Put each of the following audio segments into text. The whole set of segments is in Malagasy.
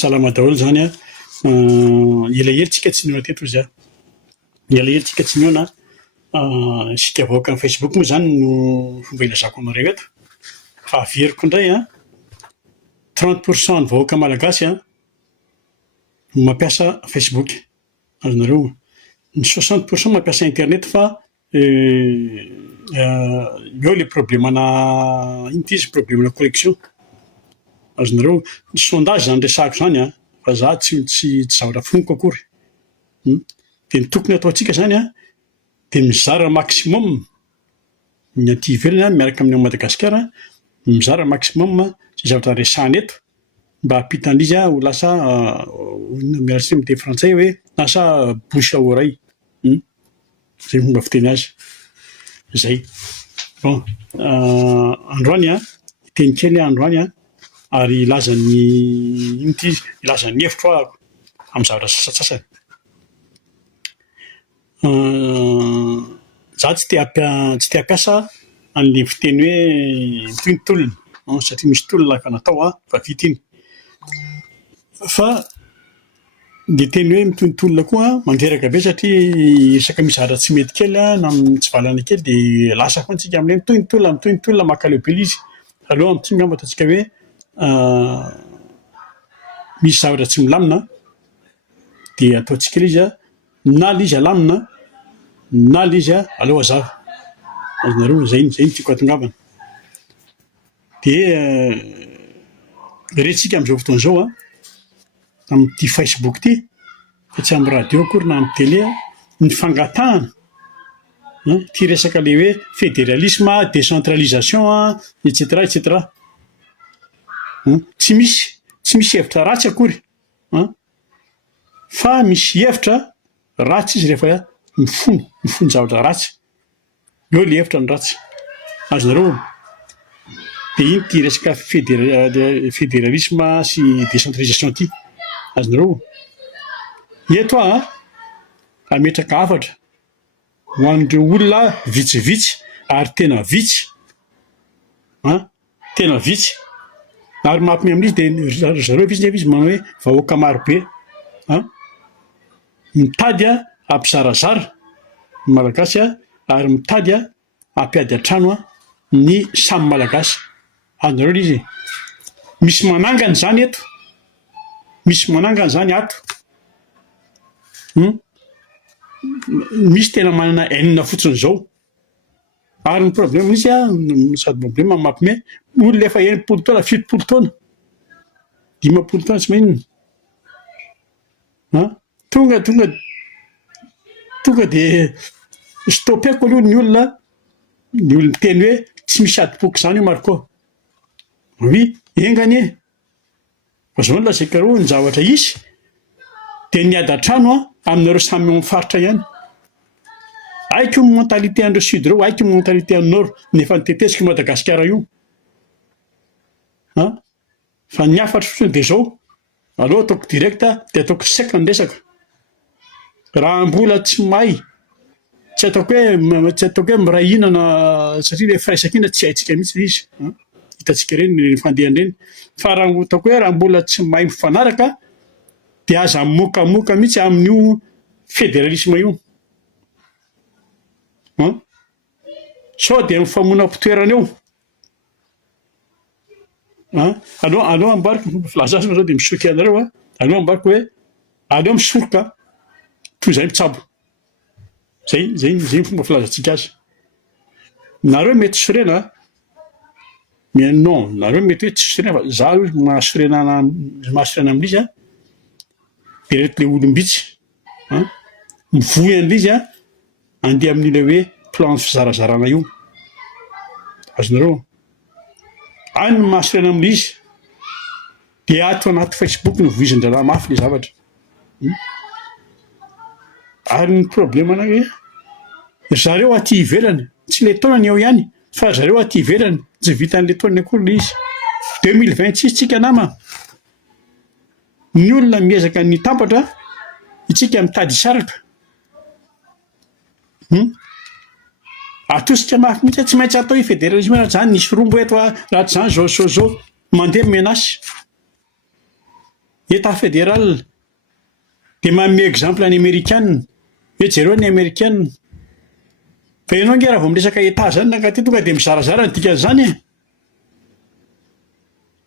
salama daholo zany a elahelitsika tsy niona teto izy a elahelitsika tsy niona isika vahoaka amin'ny Facebook moa zany no fomba ilazako anareo eto fa averiko indray a 30% ny vahoaka malagasy a mampiasa Facebook azonareo ny 60% mampiasa internet fa eo le problemana ino ty izy problemana connexion azonareo ny sondage zany resahako zany a fa za tsy zavatra foniko akory de ny tokony ataontsika zany a de mizara maximum ny aty ivelany miaraka amin'ny Madagasikara mizara maximum sy zavatra resahana eto mba hampita an'izy ho lasa miarasy miteny frantsay hoe lasa bouche à oreille zay fomba fiteny azy zay bon androany a teny kely androany a ary ilazany ino ty izy ilazany hevitro ahako amin'ny zavatra sasatsasany za tsy te hampiasa an'le fiteny hoe mitohitolona satria misy tolona ka natao fa vita iny fa de teny hoe mitohitolona koa manteraka be satria resaka misy zavatra tsy mety kely na tsy valana kely de lasa foantsika amin'le mitohitolona makaleo be izy aloha amin'ity ngamba ataontsika hoe misy zavatra tsy milamina de ataontsika izy na le izy alamina na le izy aleo azava azonareo zay ny tiako atongavana de rentsika am'izao fotoana zao amin'ity Facebook ty fa tsy amin'ny radio akory na amin'ny télé ny fangatahana ty resaka le hoe fédéralisme décentralisation etc etc tsy misy hevitra ratsy akory fa misy hevitra ratsy izy rehefa mifono zavatra ratsy eo le hevitra ny ratsy azonareo de iny ty resaka fédéralisme sy décentralisation ty azonareo eto ametraka hafatra ho an'ireo olona vitsivitsy ary tena vitsy ary mampime amin'izy de zareo vitsy nefa izy manao hoe vahoaka marobe mitady ampizarazara ny malagasy ary mitady hampiady an-trano ny samy malagasy azonareo le izy misy manangany zany eto misy manangany zany ato misy tena manana hainina fotsiny zao ary ny problème izy sady problème mampime olona efa 1 taona 7 taona 5 taona tsy maninona tonga de stopeko aloha ny olona miteny hoe tsy misy adipoky zany io marikoa oui engany fa zao ny lazakareo ny zavatra isy de niady an-trano aminareo samy mifaritra ihany aiky ny mentalité andreo sud reo aiky ny mentalité any nord nefa nitetezika Madagasikara io fa ny afatra fotsiny de zao aloha ataoko direct de ataoko sec ny resaka raha mbola tsy mahay tsy ataoko hoe miray hinana satria le firaisan-kina tsy haitsika mihitsy izy hitantsika reny ny fandehany reny fa raha ataoko hoe raha mbola tsy mahay mifanaraka de aza mokamoka mihitsy amin'io fédéralisme io sao de mifamonam-pitoerana eo aloha ambariko fomba filaza zao de misoky anareo aloha ambariko hoe aleo misoroka toy zay mitsabo zay ny fomba filazantsika azy nareo mety sorena mais non nareo mety hoe tsy sorena fa za mahasorena amin'izy de reto le olombitsy mivoy an'le izy andeha amin'ile hoe plan fizarazarana io azonareo any ny mahasorena amin'le izy de ato anaty Facebook ny voizin-dralahy mafy le zavatra ary ny problème ana hoe zareo aty ivelany tsy le taonany eo ihany fa zareo aty ivelany tsy vitan'le taonany akory le izy 2026 tsika nama ny olona miezaka ny tampatra itsika mitady isaraka atosika mafy mihitsy tsy maintsy atao fédéralisme raha zany nisy rombo eto raha tsy zany zao mandeha menasy état fédéral dia manome exemple any Amerikana hoe jereo ny Amerikana fa ianao nge raha vao miresaka état zany nankaty tonga dia mizarazara ny dikan'izany e.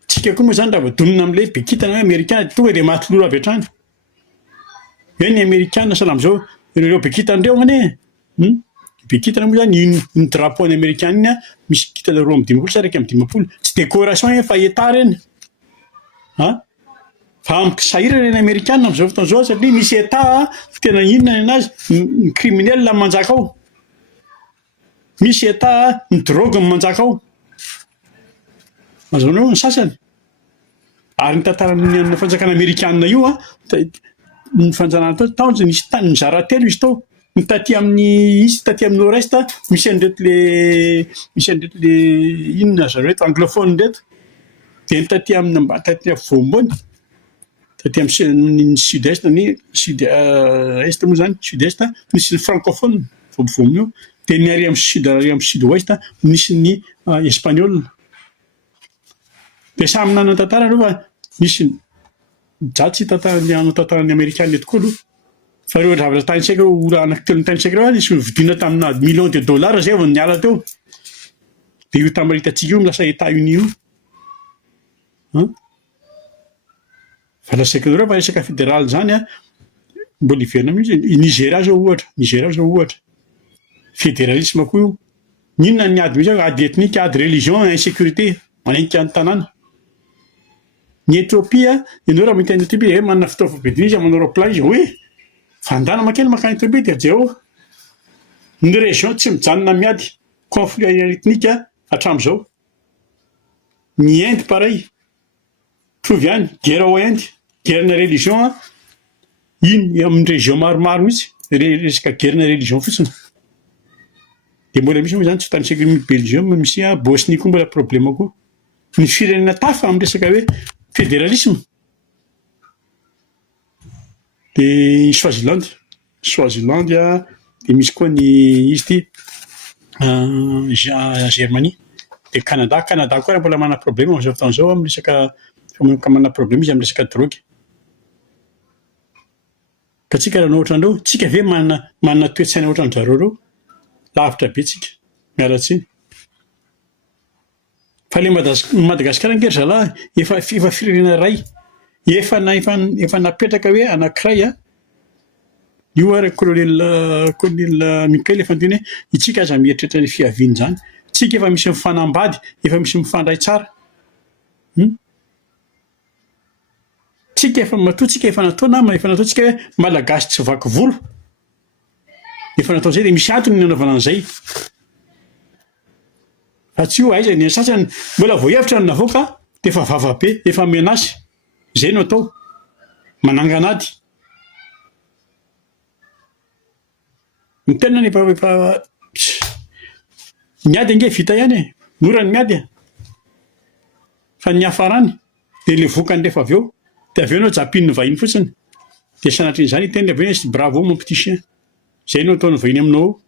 Tsika koa moa zany raha vao domina amin'ilay be kitana hoe Amerikana tonga dia maty lolo avy hatrany. Hoe ny Amerikana salam'izao ireo be kitana ireo anie be kitana moa zany ny drapeau ny Amerikana iny a misy kitana 2 sy 3 tsy décoration fa état reny fa amikisahira reny Amerikana amin'izao fotoana izao satria misy état tena inona ny anazy ny criminel manjaka ao, misy état ny drogue manjaka ao azahoanao ny sasany ary ny tantaran'ny fanjakana Amerikana io ny fanjanana tao nisy tany mizara telo izy tao ny taty amin'ny izy taty amin'ny nord-est misy an'ireto le inona zareo reto anglophone reto dia ny taty amin'ny taty afovoambony taty amin'ny sud-est ny sud-est moa zany sud-est misy ny francophone voambivoamy io dia ny ary amin'ny sud-ouest misy ny espagnol dia samy nanana tantara aloha fa misy jatsy tantaran'ny Amerikana eto koa aloha fa reo zavatra tanisaika ora anankitelo tanisaika reo nisy vidiana tamina million de dollars zay vao niala teo dia io tamin'ny hitantsika io milasa États-Unis io fa lasaika reo fa resaka fédéral zany mbola iverina mihitsy Nigeria zao ohatra fédéralisme koa io ninona ny ady misy ady ethnique ady religion insécurité manenka ny tanàna. Ny Ethiopia ianao raha mahita ny Ethiopia manana fitaovam-pidiana izy manao roplan izy hoe fandana makeny makany Ethiopia dia jereo ny région tsy mijanona miady conflit ethnique hatramin'izao. Ny Inde pareil mitovy ihany guerre ao Inde guerre-na religion iny amin'ny région maromaro mihitsy resaka guerre-na religion fotsiny. Dia mbola misy moa zany tsy tanisaika ny Belgium misy Bosnie koa mbola problème koa ny firenena tafa amin'ny resaka hoe fédéralisme. Dia Swaziland dia misy koa ny izy ty Germanie dia Canada koa raha mbola manana problème amin'izao fotoana izao amin'ny resaka manana problème izy amin'ny resaka drogue. Ka tsika raha ohatran'ireo tsika ve manana toe-tsaina ohatran'ny zareo reo lavitra be tsika miala tsiny. Fa ilay Madagasikara angery zalahy efa firenena iray efa napetraka hoe anankiray io ary colonel Michael efa antony hoe itsika aza mieritreritra ny fiaviany zany tsika efa misy mifanambady efa misy mifandray tsara tsika efa natao namana efa natao tsika hoe malagasy tsy vaky volo efa natao zay dia misy antony ny anaovana an'izay fa tsy io aiza ny sasany mbola voahevitra ny navoaka dia efa vava be efa menasy zay no atao manangana ady ny tena efa miady ange vita ihany mora ny miady fa ny hafarany dia le vokany rehefa avy eo dia avy eo anao japin'ny vahiny fotsiny dia sanatr'izany iteny avy eo sy bravo mon petit chien zay no ataon'ny vahiny aminao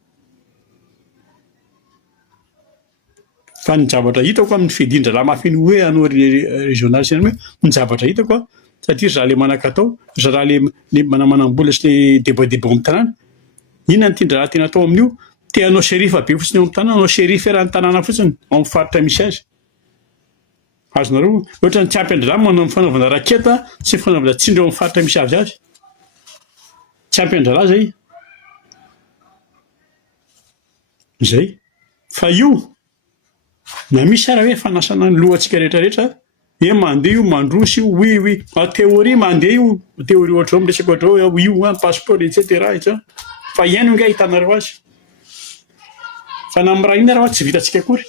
fa ny zavatra hitako amin'ny fidindra lamafiny hoe anao régional sy hoe ny zavatra hitako satria raha le manan-katao raha le manamanam-bola sy le débat amin'ny tanàna inona ny tindra raha tena atao amin'io te anao sherifa be fotsiny eo amin'ny tanàna anao sherifa raha ny tanàna fotsiny ao amin'ny faritra misy azy azonareo ohatra ny Tsimapendrimo manao fanaovana raketa sy fanaovana tsindro amin'ny faritra misy azy Tsimapendrimo zay fa io na misy ara hoe fanasana ny lohantsika rehetrarehetra mandeha io mandroso io oui théorie mandeha io théorie ohatrao miresaka ohatrao io passeport etc fa iaino nge ahitanareo azy fa na amin'ny raha iny raha tsy vitantsika akory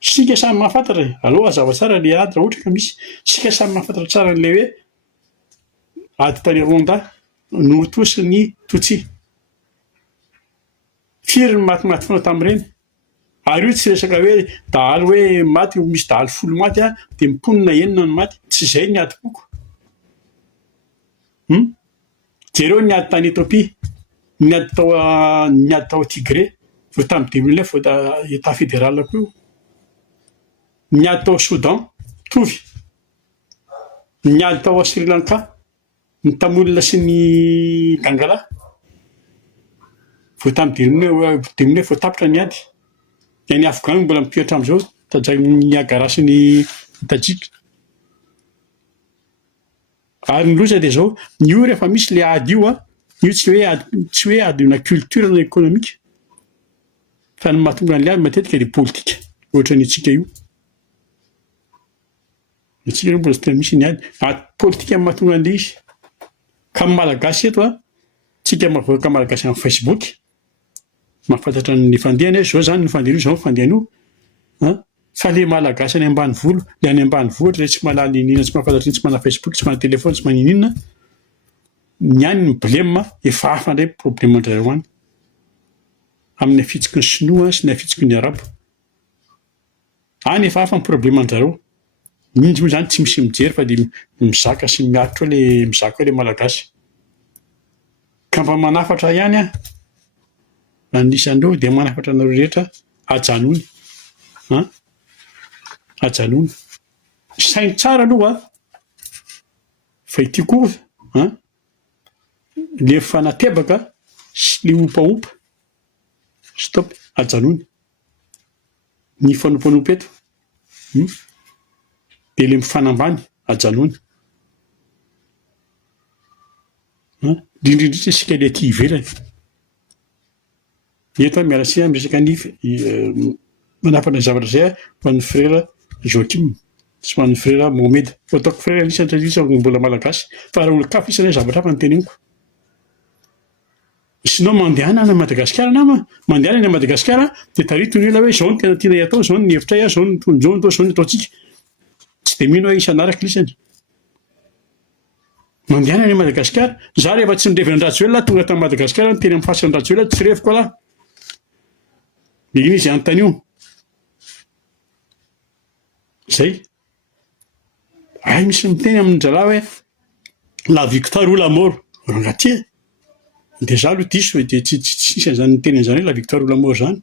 sika samy mahafantatra aloha hazava tsara le ady raha ohatra ka misy sika samy mahafantatra tsara n'ilay hoe ady tany Rwanda notosi ny Tutsi firy ny maty fonao tamin'ireny ary io tsy resaka hoe dahalo hoe maty misy dahalo 10 maty dia mimponina enina ny maty tsy izay ny ady boko jereo ny ady tany Ethiopie ny ady tao Tigré vao tamin'ny 2009 vao état fédéral koa io ny ady tao Soudan tovy niady tao a Sri Lanka ny tamolona sy ny gangala vao tamidiminy hoe vao tapitra niady dia ny afghan mbola mipihatra am'izao tajay ny agara sy ny tajika ary ny loza dia zao io rehefa misy le ady io io tsy hoe adina culture na économique fa ny mahatonga an'le ady matetika dia politika ohatra ny atsika io atsika io mbola tsy tena misy ny ady politika ny mahatonga an'le izy ka malagasy eto tsika mavoaka malagasy amin'ny Facebook mahafantatra ny fandehany zao zany ny fandehany zao fandehany fa le malagasy any ambany volo le any ambany vohatra le tsy malaly inina tsy mahafantatra tsy mana Facebook tsy mana telefony tsy maninina ny any ny blème efa hafa indray problème andrareo any amin'ny afitsika ny sinoa sy ny afitsika ny arabo any efa hafa ny problème andrareo ninzy moa zany tsy misy mijery fa dia mizaka sy miaritra le mizaka hoe le malagasy ka mba manafatra ihany anisan'ireo dia manafatra anareo rehetra ajanony ajanony sainy tsara aloha fa ity koa le fanatebaka sy le opaopa stop ajanony ny fanompanompa eto dia le mifanambany ajanony indrindrindritra isika le aty ivelany eto miarasika miresaka ny manapana zavatra zay ho an'ny frera Joachim sy ho an'ny frera Mohamed ho ataoko frera isany mbola malagasy fa raha olo-kafa isany zavatra hafa ny teneniko sinao mandehana any Madagasikara nama mandehana any Madagasikara dia tarito ny olona hoe zao ny tena tiana atao zao ny hevitray zao ny tonjao atao zao ny ataontsika tsy dia mino hoe isanaraka lisany mandehana any Madagasikara za rehefa tsy nirevy an-Rajoelina tonga tany Madagasikara teny amin'ny fasika an-Rajoelina tsy reviko ala dia iny izy anontanio zay misy miteny amin'ny drala hoe la victoire ou la mort rangaty dia za aloha diso dia tsy izany teny an'izany hoe la victoire ou la mort zany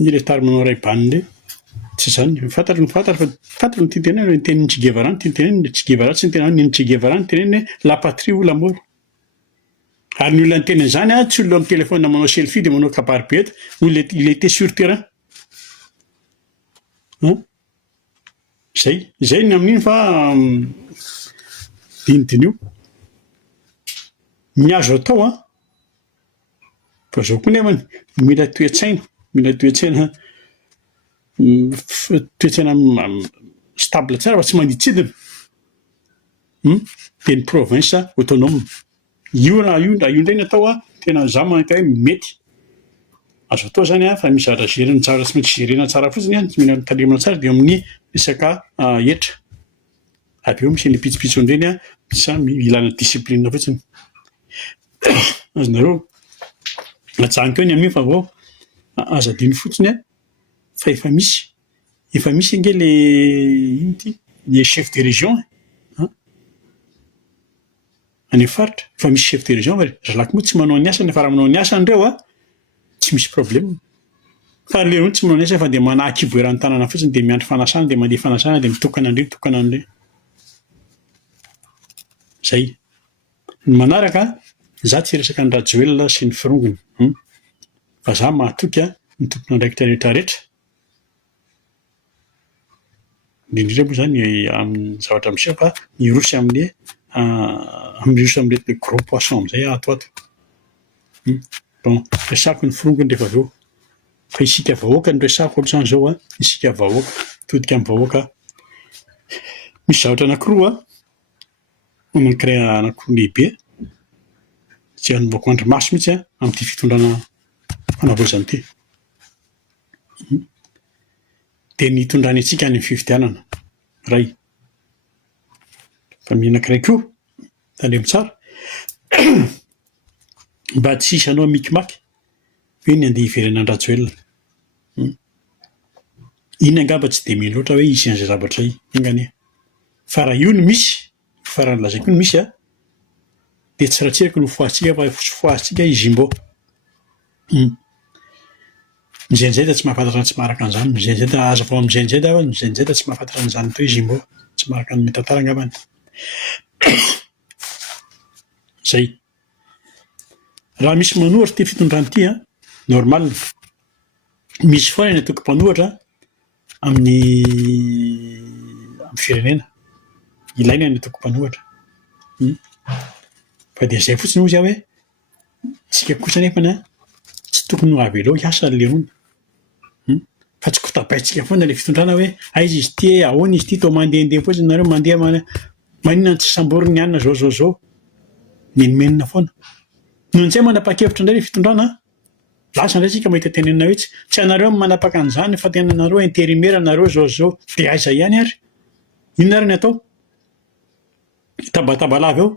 iny le tary manao ray baniny le tsy zany fantatra fa ny titenena ny tenin'ny Che Guevara ny teneniny Che Guevara tsy ny tenenany ny Che Guevara ny teneniny hoe la patrie ou la mort ary ny olona ny teny zany tsy olona amin'ny téléphone manao selfie dia manao kabary be eto il était sur terrain zay ny amin'iny fa dinidinio miazo atao fa zao koa nefany mila toetsaina stable tsara fa tsy maniditsidina dia ny province autonome io indray ny atao tena za manita hoe mety azo atao zany fa misy zavatra gérena tsara tsy mety gérena tsara fotsiny tsy mila talemana tsara dia amin'ny resaka hetra avy eo misy ny pitsopitso indreny ilana discipline fotsiny azonareo ajaniko eo ny amin'iny fa vao azadiny fotsiny fa efa misy nge le chef de région any faritra efa misy chef de région zalaky moa tsy manao ny asany fa raha manao ny asany reo tsy misy problème fa le tsy manao ny asany fa dia manahaky ivoeran'ny tanàna fotsiny dia miandry fanasana dia mandeha fanasana dia mitokana andre zay ny manaraka za tsy resaka ny Rajoelina sy ny firongony fa za mahatoky ny tompona andraikitra rehetrarehetra indrindra moa zany amin'ny zavatra miseho fa mirosy amin'ny le gros poisson amizay ato bon resako ny firongony rehefa avy eo fa isika vahoaka ny resako ohatrany zao isika vahoaka todika amin'ny vahoaka misy zavatra anankiroa anankiray anankiroa lehibe tsy anomboako andro maso mihitsy amin'ity fitondrana fanavozana ity dia ny hitondrany antsika any amin'ny fifidianana ray fa mianankiray koa talemo tsara mba tsy hisy anao mikimaky hoe ny andeha hiverena ny Rajoelina iny angamba tsy dia mino loatra hoe hisy an'izay zavatra ingane fa raha io no misy fa raha nylazaiko no misy dia tsy ratsirako no foatsika fa foatsika izy mbô mizainzay da tsy mahafantatra tsy maharaka an'izany mizainzay da aza vao mizainzay da mizainzay da tsy mahafantatra an'izany to izy mbô tsy maraka ny tantara angambany zay raha misy manohatra ty fitondrany ity normal misy foana ny atoko mpanohatra amin'ny firenena ilaina ny atoko mpanohatra fa de zay fotsiny ozy aho hoe tsika kosa nefany tsy tokony ho avy eleo hiasa lerony fa tsy kotabaitsika foana le fitondrana hoe aiza izy ty ahoana izy ty to mandehandeha fotsiny nareo mandeha maninona tsy samboriny anina zao menomenina foana noho ntsay manapa-kevitra indray le fitondrana lasa indray tsika mahita tenenina hoe tsy anareo manapaka an'izany fa tena nareo intérimaire nareo zao de aiza ihany ary inona ary ny atao tabatabalava eo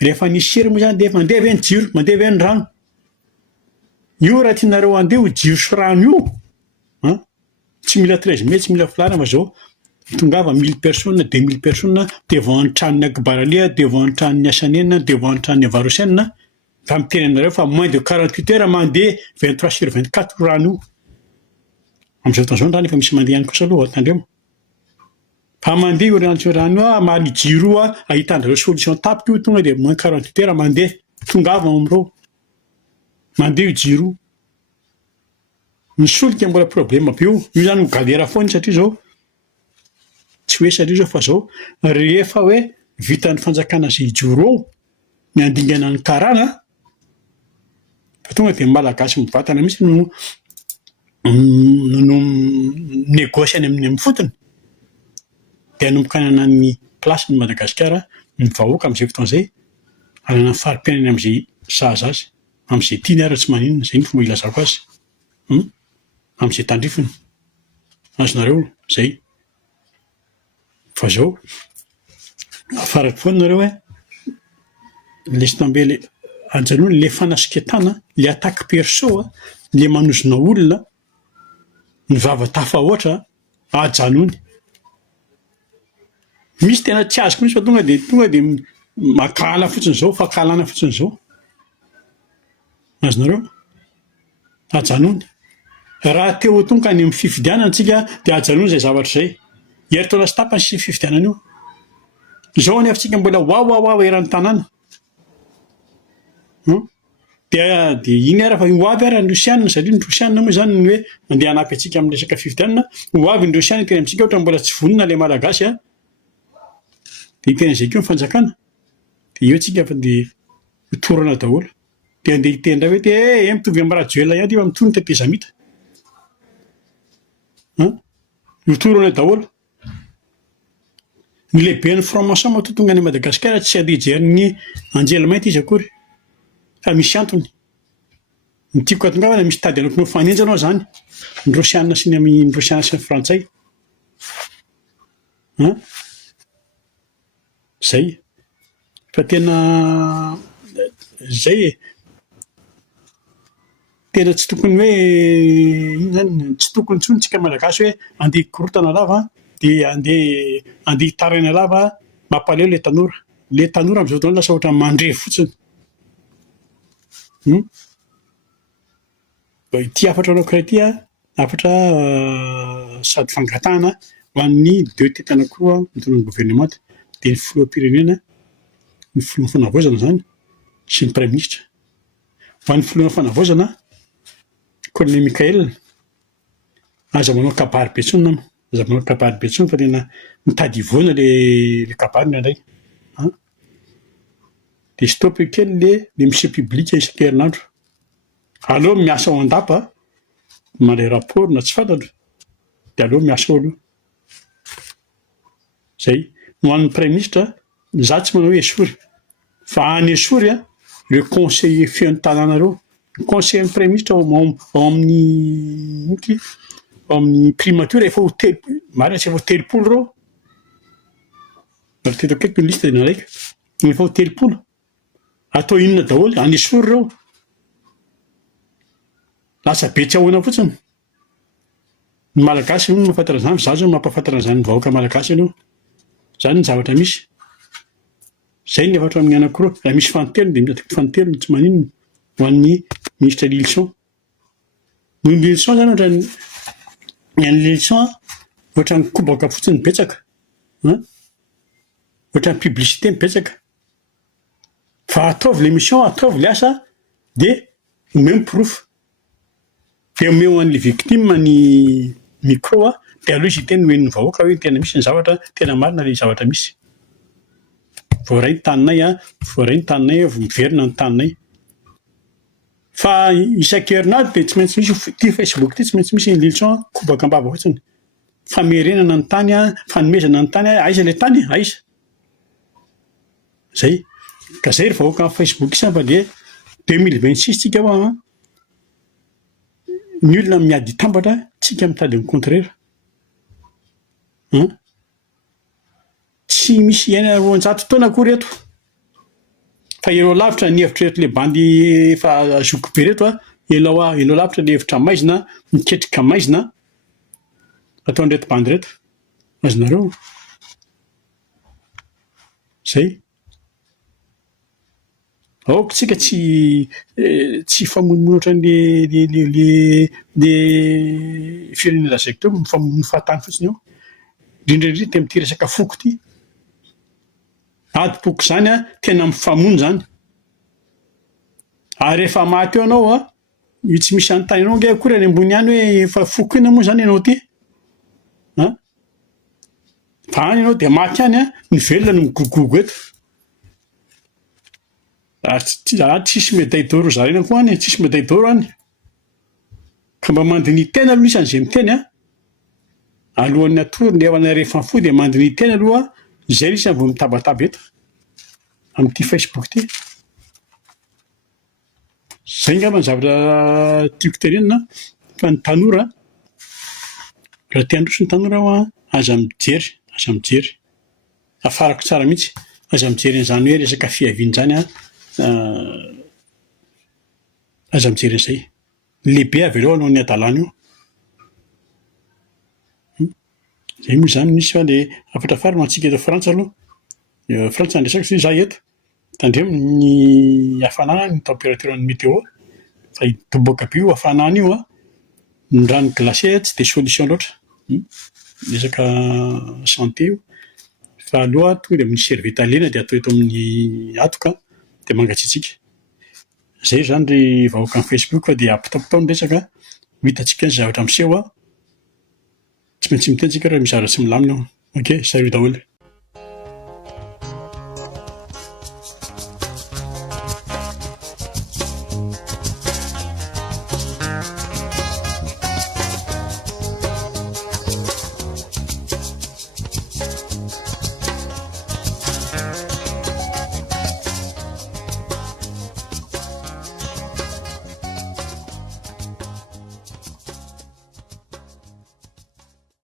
rehefa nisy sery moa zany de mandeha ve ny jiro mandeha ve ny rano io raha tianareo andeha ho jiro sy rano io tsy mila 13 mai tsy mila filarina fa zao tongava 1000 personnes 2000 personnes devant ny tranony Akbaralia devant ny tranony Asanenina devant ny tranony Avarosenina fa miteny anareo fa moins de 48 heures mandeha 23 sur 24 rano io am'izao fotoana zao efa misy mandeha ihany kosa aloha tandremo fa mandeha io rano amaly jiro io ahitan'ireo solution tapika io tonga de moins 48 heures mandeha tongava am'reo mandeha io jiro ny solika mbola problema be io zany galera foana satria zao tsy hoe satria zao fa zao rehefa hoe vitan'ny fanjakana zay jiro ao ny andingana ny karana fa tonga de malagasy mivatana mihitsy no négosy any amin'ny fotony de anombokanana ny plasy ny Madagasikara ny vahoaka am'izay fotoana zay anana farim-piainany am'izay sahaza azy am'izay tiany ary tsy maninona zay ny fomba ilazako azy am'izay tandrifiny azonareo zay fa zao afaraka foana nareo laisse tomber le anjanony le fanasiketana le attaque perso le manozona olona ny vava-tafa ohatra ajanony misy tena tsy azoko misy fa tonga de makala fotsiny zao fa kalana fotsiny zao azonareo ajanony raha teo tonga any amin'ny fifidianana tsika de ajanony zay zavatra zay heritaona sy tapany sy fifidianana io zao nefa tsika mbola oaoao eran'ny tanàna de iny ara fa ho avy ara ny Rosianina satria ny Rosianina moa zany ny hoe mandeha hanampy antsika amin'ny resaka fifidianana ho avy ny Rosianina teny amintsika ohatra mbola tsy vonona le malagasy de tena zay keo ny fanjakana de eo tsika fa de hotorana daholo de andeha hitendra hoe te mitovy amin'ny Rajoelina ihany fa mitony tetezamita hotorana daholo ny lehibe ny franc-maçon matotonga any Madagasikara tsy andeha hijery anjelimainty izy akory fa misy antony ny tiako atongavana misy tady anao mifanenjana ao zany ny Rosianina sy ny Rosianina sy ny Frantsay zay fa tena zay tena tsy tokony hoe iny zany tsy tokony tsony tsika malagasy hoe andeha hikorotana lava de andeha hitaraina lava mampaleo le tanora am'izao fotoana lasa ohatra mandre fotsiny ity afatra anao karaha ity afatra sady fangatahana ho an'ny deux tety anankiroa mitondra ny gouvernement de ny filoham-pirenena ny filoha fanavaozana zany sy ny prime ministre ho an'ny filoha fanavaozana Colonel Mikael aza manao kabary Betsona aza manao kabary Betsona fa tena mitady ivoana le kabary indraindray de stop kely le mission publique isan-kerinandro aleo miasa ao an-dapa mandray rapport na tsy fantatro de aleo miasa ao aloha zay ho an'ny prime ministre za tsy manao hoe esory fa any esory le conseiller feon'ny tanànareo conseiller prime ministre ao amin'ny primature efa ho marina tsy efa ho telopolo reo ary teto akaiky ny lista de naraika efa ho telopolo atao inona daholo any esory reo lasa be tsy ahoana fotsiny ny malagasy no mahafantatra zany za zao mampahafantatra an'izany ny vahoaka malagasy aloha zany ny zavatra misy zay ny efatra amin'ny anankiroa raha misy fanontelo de mitaty fanontelo tsy maninona ho an'ny ministre Lilson ny Lilson zany ohatra ny Lilson ohatra ny kobaka fotsiny betsaka ohatran'ny publicité mibetsaka fa ataovy l'émission ataovy le asa dia omeo proof dia omeo an'le victime ny micro dia aloha izy teny hoen'ny vahoaka hoe tena misy ny zavatra tena marina le zavatra misy voaray ny taninay voaray ny taninay vo miverina ny taninay fa isan-kerinandro dia tsy maintsy misy ty Facebook ty tsy maintsy misy leçon kobaka ambava fotsiny famerenana ny tany fanomezana ny tany aiza le tany aiza zay ka zay ry vahoaka amin'ny Facebook samba dia 2026 tsika ho ny olona miady tambatra tsika mitady ny contraire tsy misy iaina roanjato taona akory eto fa ireo lavitra ny hevitra reto le bandy efa zoko be reto elao lavitra le hevitra maizina miketrika maizina ataon'reto bandy reto azonareo zay aoka tsika tsy famonomonotra le firenena lazaiko teo mifamono fahatany fotsiny eo indrindraindrindra ty am'ty resaka foko ty adi-poko zany tena mifamono zany ary rehefa maty eo anao io tsy misy anytany anao nge akory any ambony any hoe efa foko ina moa zany ianao ty fa any ianao dia maty any ny velona no migogogo eto tsisy médaille d'or zarena koa any tsisy médaille d'or any ka mba mandiny tena aloha isan'izay miteny alohan'ny atory ny avana rehefa fo dia mandiny tena aloha zay isany vao mitabataba eto amin'ity Facebook ty zay ngamba ny zavatra tiako tenenina fa ny tanora raha te handroso ny tanora aza mijery afarako tsara mihitsy aza mijery an'izany hoe resaka fiaviana zany aza mijery an'izay lehibe avy ireo anao ny adalana io zay moa zany misy fa le afatra fary mantsika eto Frantsa aloha Frantsa andresako sy za eto tandremo ny hafanana ny température-ny météo fa hitoboaka be io hafanana io ny rano glacé tsy dia solution loatra resaka santé io fa aloha tonga dia misy servieta lena dia atao eto amin'ny atoka dia mangatsiatsika zay zany ry vahoaka amin'ny Facebook fa dia apitaopitao ny resaka hitantsika ny zavatra miseho tsy maintsy mitentsika raha mizara tsy milamina ok salut daholo